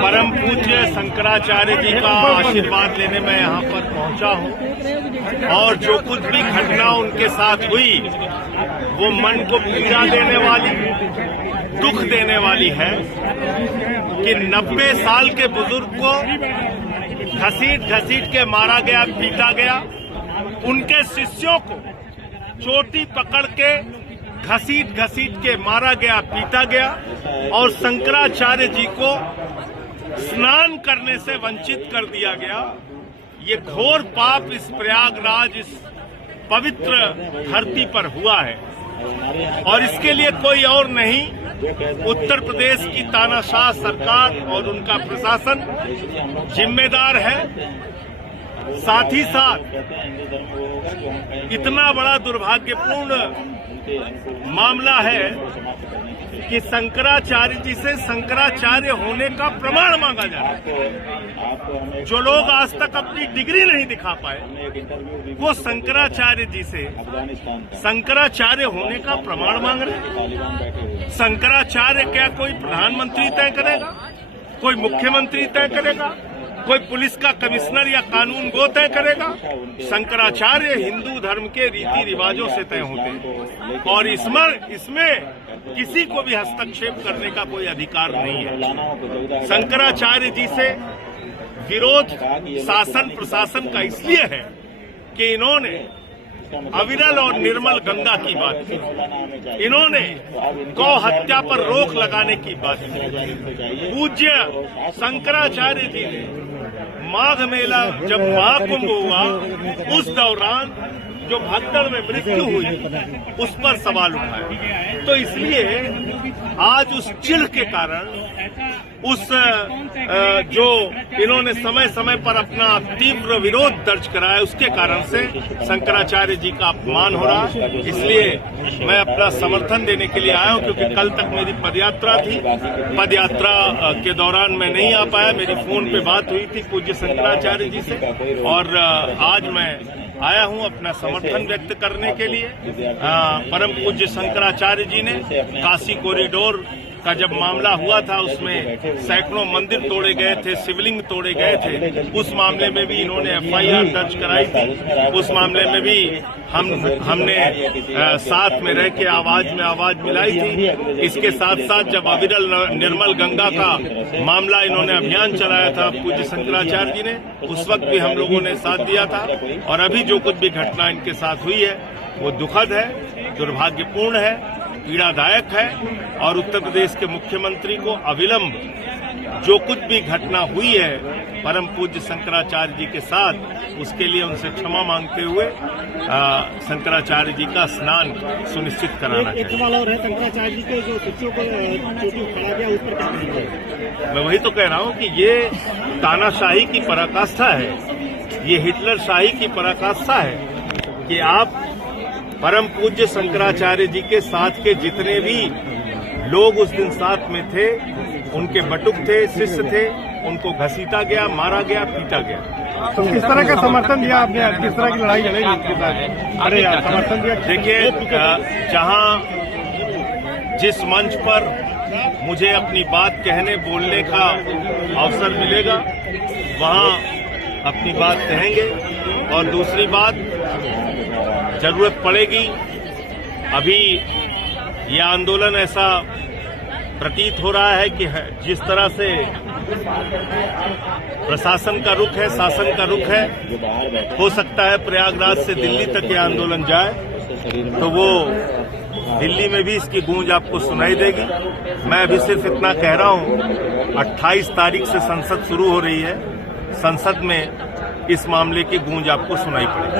परम पूज्य शंकराचार्य जी का आशीर्वाद लेने मैं यहाँ पर पहुँचा हूँ और जो कुछ भी घटना उनके साथ हुई वो मन को पीड़ा देने वाली, दुख देने वाली है कि 90 साल के बुजुर्ग को घसीट घसीट के मारा गया, पीटा गया। उनके शिष्यों को चोटी पकड़ के घसीट घसीट के मारा गया, पीटा गया और शंकराचार्य जी को स्नान करने से वंचित कर दिया गया। ये घोर पाप इस प्रयागराज, इस पवित्र धरती पर हुआ है और इसके लिए कोई और नहीं, उत्तर प्रदेश की तानाशाह सरकार और उनका प्रशासन जिम्मेदार है। साथ ही साथ इतना बड़ा दुर्भाग्यपूर्ण मामला है कि शंकराचार्य जी से शंकराचार्य होने का प्रमाण मांगा जा रहा है। जो लोग आज तक अपनी डिग्री नहीं दिखा पाए वो शंकराचार्य जी से शंकराचार्य होने का प्रमाण मांग रहे हैं। शंकराचार्य क्या कोई प्रधानमंत्री तय करेगा, कोई मुख्यमंत्री तय करेगा, कोई पुलिस का कमिश्नर या कानून गो तय करेगा? शंकराचार्य हिंदू धर्म के रीति रिवाजों से तय होते हैं और इसमें किसी को भी हस्तक्षेप करने का कोई अधिकार नहीं है। शंकराचार्य जी से विरोध शासन प्रशासन का इसलिए है कि इन्होंने अविरल और निर्मल गंगा की बात की, इन्होंने गौ हत्या पर रोक लगाने की बात की। पूज्य शंकराचार्य जी ने माघ मेला जब महाकुंभ हुआ उस दौरान जो भगदड़ में मृत्यु हुई उस पर सवाल उठाया। तो इसलिए आज उस चिढ़ के कारण, उस जो इन्होंने समय समय पर अपना तीव्र विरोध दर्ज कराया उसके कारण से शंकराचार्य जी का अपमान हो रहा है। इसलिए मैं अपना समर्थन देने के लिए आया हूं क्योंकि कल तक मेरी पदयात्रा थी। पदयात्रा के दौरान मैं नहीं आ पाया, मेरी फोन पे बात हुई थी पूज्य शंकराचार्य जी से और आज मैं आया हूं अपना समर्थन व्यक्त करने के लिए। परम पूज्य शंकराचार्य जी ने काशी कॉरिडोर का जब मामला हुआ था उसमें सैकड़ों मंदिर तोड़े गए थे, शिवलिंग तोड़े गए थे, उस मामले में भी इन्होंने FIR दर्ज कराई थी। उस मामले में भी हमने साथ में रह के आवाज मिलाई थी। इसके साथ साथ जब अविरल निर्मल गंगा का मामला इन्होंने अभियान चलाया था पूज्य शंकराचार्य जी ने, उस वक्त भी हम लोगों ने साथ दिया था। और अभी जो कुछ भी घटना इनके साथ हुई है वो दुखद है, दुर्भाग्यपूर्ण है, पीड़ादायक है और उत्तर प्रदेश के मुख्यमंत्री को अविलंब जो कुछ भी घटना हुई है परम पूज्य शंकराचार्य जी के साथ, उसके लिए उनसे क्षमा मांगते हुए शंकराचार्य जी का स्नान सुनिश्चित कराना चाहिए। एक सवाल और है, शंकराचार्य जी के जो शिष्यों को चोटी उखाड़ा गया उस पर क्या कहेंगे? मैं वही तो कह रहा हूँ कि ये तानाशाही की पराकाष्ठा है, ये हिटलर शाही की पराकाष्ठा है कि आप परम पूज्य शंकराचार्य जी के साथ के जितने भी लोग उस दिन साथ में थे, उनके बटुक थे, शिष्य थे, उनको घसीटा गया, मारा गया, पीटा गया। तो किस तरह का समर्थन दिया आपने? किस तरह की लड़ाई लड़ेगी इसके साथ? अरे यार, समर्थन दिया। देखिए, जहां जिस मंच पर मुझे अपनी बात कहने बोलने का अवसर मिलेगा वहां अपनी बात कहेंगे। और दूसरी बात, जरूरत पड़ेगी, अभी यह आंदोलन ऐसा प्रतीत हो रहा है कि जिस तरह से प्रशासन का रुख है, शासन का रुख है, हो सकता है प्रयागराज से दिल्ली तक यह आंदोलन जाए तो वो दिल्ली में भी इसकी गूंज आपको सुनाई देगी। मैं अभी सिर्फ इतना कह रहा हूं, 28 तारीख से संसद शुरू हो रही है, संसद में इस मामले की गूंज आपको सुनाई पड़ेगी।